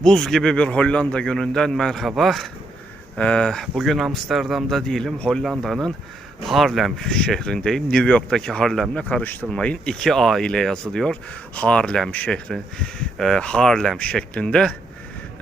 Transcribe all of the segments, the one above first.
Buz gibi bir Hollanda gününden merhaba. Ee, bugün Amsterdam'da değilim. Hollanda'nın Harlem şehrindeyim. New York'taki Harlem'le karıştırmayın. 2A ile yazılıyor. Harlem şehri. e, Harlem şeklinde.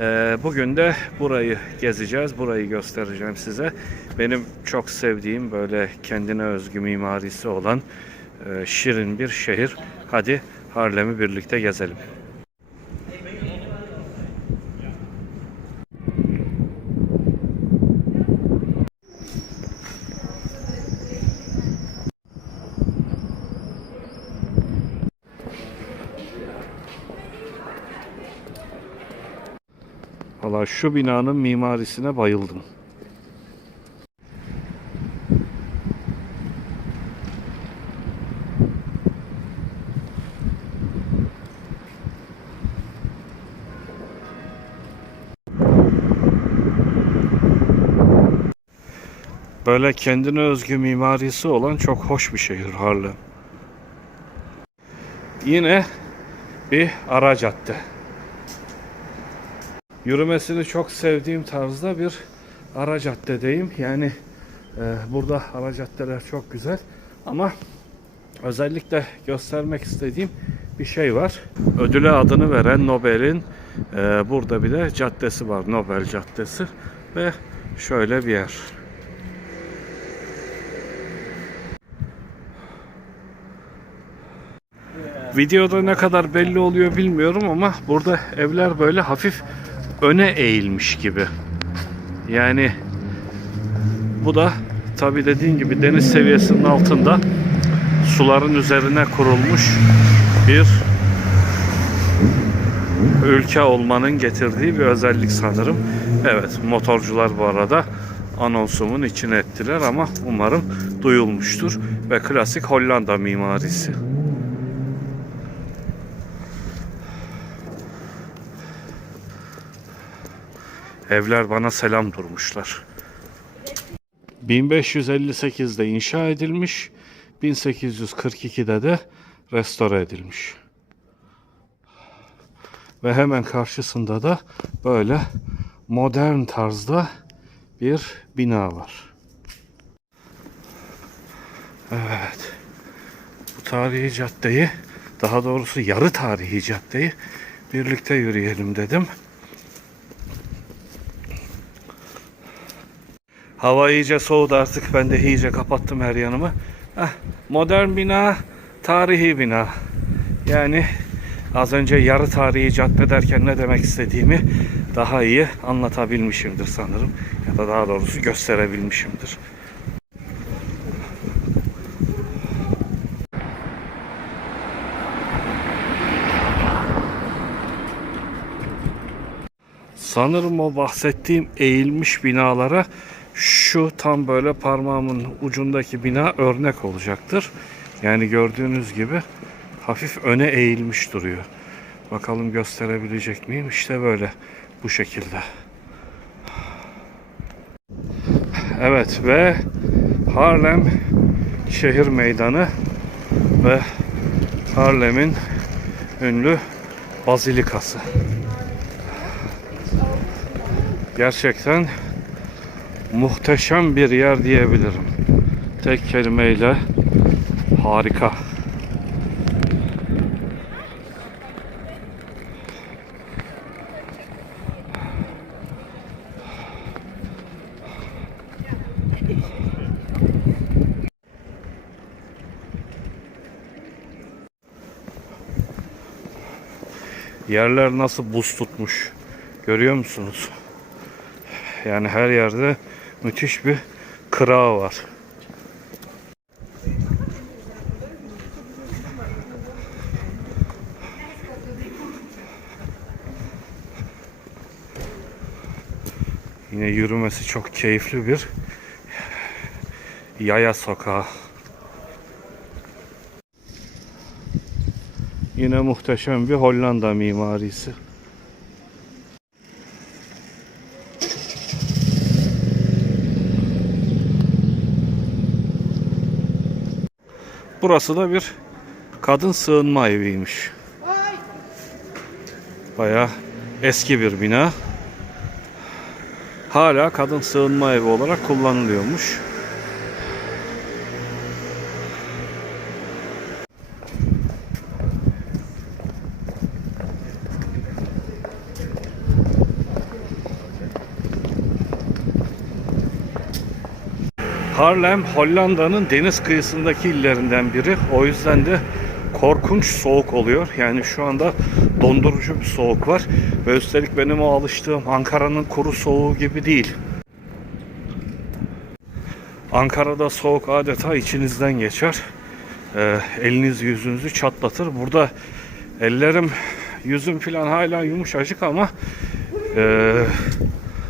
Ee, bugün de burayı gezeceğiz. Burayı göstereceğim size. Benim çok sevdiğim böyle kendine özgü mimarisi olan e, şirin bir şehir. Hadi Harlem'i birlikte gezelim. Valla şu binanın mimarisine bayıldım. Böyle kendine özgü mimarisi olan çok hoş bir şehir Harlem. Yine bir ara cadde. Yürümesini çok sevdiğim tarzda bir ara caddedeyim. Yani e, burada ara caddeler çok güzel ama özellikle göstermek istediğim bir şey var. Ödüle adını veren Nobel'in e, burada bir de caddesi var. Nobel Caddesi ve şöyle bir yer. Videoda ne kadar belli oluyor bilmiyorum ama burada evler böyle hafif öne eğilmiş gibi. Yani bu da tabi dediğin gibi deniz seviyesinin altında suların üzerine kurulmuş bir ülke olmanın getirdiği bir özellik sanırım. Evet motorcular bu arada anonsumun içine ettiler ama umarım duyulmuştur ve klasik Hollanda mimarisi. Evler bana selam durmuşlar. 1558'de inşa edilmiş, 1842'de de restore edilmiş. Ve hemen karşısında da böyle modern tarzda bir bina var. Evet. Bu tarihi caddeyi, daha doğrusu yarı tarihi caddeyi birlikte yürüyelim dedim. Hava iyice soğudu artık. Ben de iyice kapattım her yanımı. Heh, modern bina, tarihi bina. Yani az önce yarı tarihi cadde derken ne demek istediğimi daha iyi anlatabilmişimdir sanırım. Ya da daha doğrusu gösterebilmişimdir. Sanırım o bahsettiğim eğilmiş binalara şu tam böyle parmağımın ucundaki bina örnek olacaktır. Yani gördüğünüz gibi hafif öne eğilmiş duruyor. Bakalım gösterebilecek miyim? İşte böyle bu şekilde. Evet ve Harlem şehir meydanı ve Harlem'in ünlü bazilikası. Gerçekten muhteşem bir yer diyebilirim. Tek kelimeyle harika. Yerler nasıl buz tutmuş. Görüyor musunuz? Yani her yerde müthiş bir kırağı var. Yine yürümesi çok keyifli bir yaya sokağı. Yine muhteşem bir Hollanda mimarisi. Burası da bir kadın sığınma eviymiş. Baya Eski bir bina. Hala kadın sığınma evi olarak kullanılıyormuş. Harlem Hollanda'nın deniz kıyısındaki illerinden biri. O yüzden de korkunç soğuk oluyor. Yani şu anda dondurucu bir soğuk var. Ve üstelik benim o alıştığım Ankara'nın kuru soğuğu gibi değil. Ankara'da soğuk adeta içinizden geçer. Ee, eliniz yüzünüzü çatlatır. Burada ellerim yüzüm falan hala yumuşacık ama e,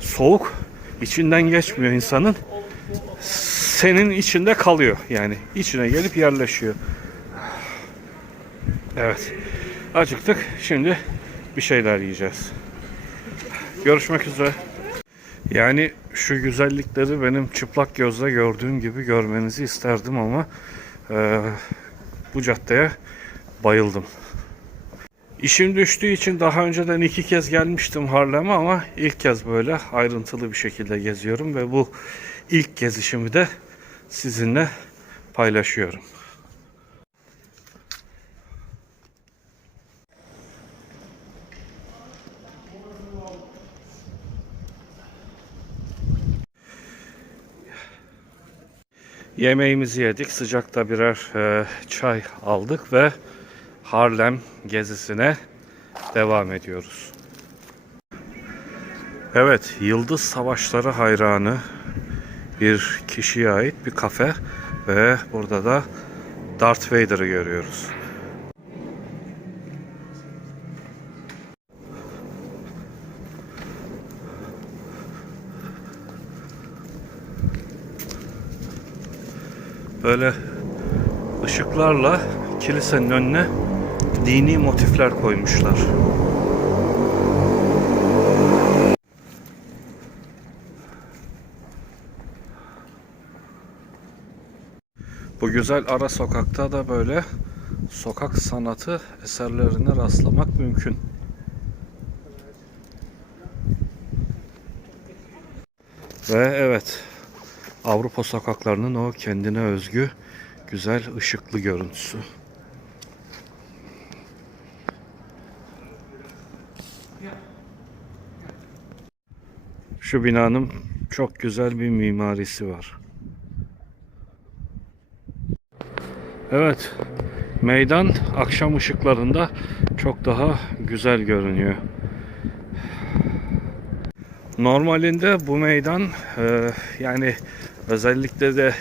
soğuk içinden geçmiyor insanın senin içinde kalıyor yani içine gelip yerleşiyor. Evet. Acıktık. Şimdi bir şeyler yiyeceğiz. Görüşmek üzere. Yani şu güzellikleri benim çıplak gözle gördüğüm gibi görmenizi isterdim ama e, bu caddeye bayıldım. İşim düştüğü için daha önceden iki kez gelmiştim Harlem'e ama ilk kez böyle ayrıntılı bir şekilde geziyorum ve bu ilk gezişimi de sizinle paylaşıyorum. Yemeğimizi yedik. Sıcakta birer e, çay aldık ve Harlem gezisine devam ediyoruz. Evet, Yıldız Savaşları hayranı bir kişiye ait bir kafe ve burada da Darth Vader'ı görüyoruz. Böyle ışıklarla kilisenin önüne dini motifler koymuşlar. Bu güzel ara sokakta da böyle sokak sanatı eserlerine rastlamak mümkün. Ve evet Avrupa sokaklarının o kendine özgü güzel ışıklı görüntüsü. Şu binanın çok güzel bir mimarisi var. Evet, meydan akşam ışıklarında çok daha güzel görünüyor. Normalinde bu meydan e, yani özellikle de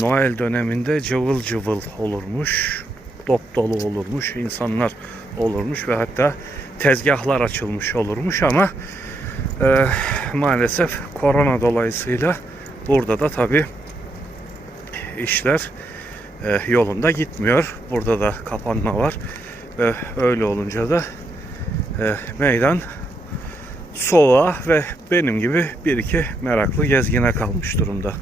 Noel döneminde cıvıl cıvıl olurmuş. Dop dolu olurmuş, insanlar olurmuş ve hatta tezgahlar açılmış olurmuş ama e, maalesef korona dolayısıyla burada da tabi işler yolunda gitmiyor. Burada da kapanma var ve öyle olunca da e, meydan soğuğa ve benim gibi bir iki meraklı gezgine kalmış durumda.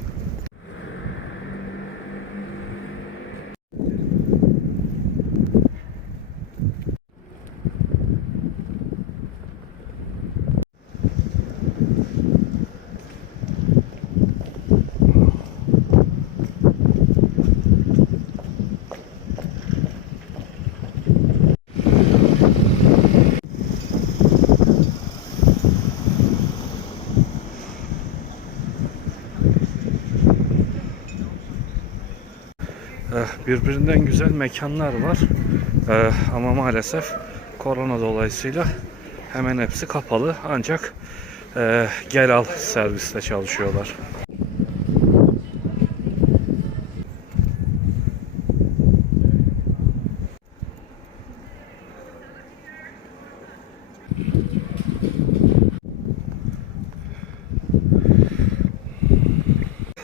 Birbirinden güzel mekanlar var. Eh, Ama maalesef korona dolayısıyla hemen hepsi kapalı. Ancak eh, gel al serviste çalışıyorlar.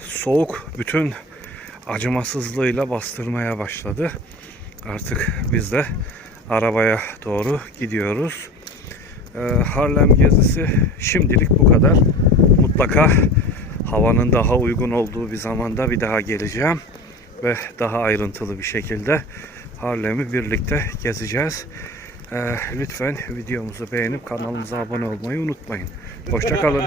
Soğuk bütün acımasızlığıyla bastırmaya başladı. Artık biz de arabaya doğru gidiyoruz. Ee, Harlem gezisi şimdilik bu kadar. Mutlaka havanın daha uygun olduğu bir zamanda bir daha geleceğim ve daha ayrıntılı bir şekilde Harlem'i birlikte gezeceğiz. Ee, lütfen videomuzu beğenip kanalımıza abone olmayı unutmayın. Hoşçakalın.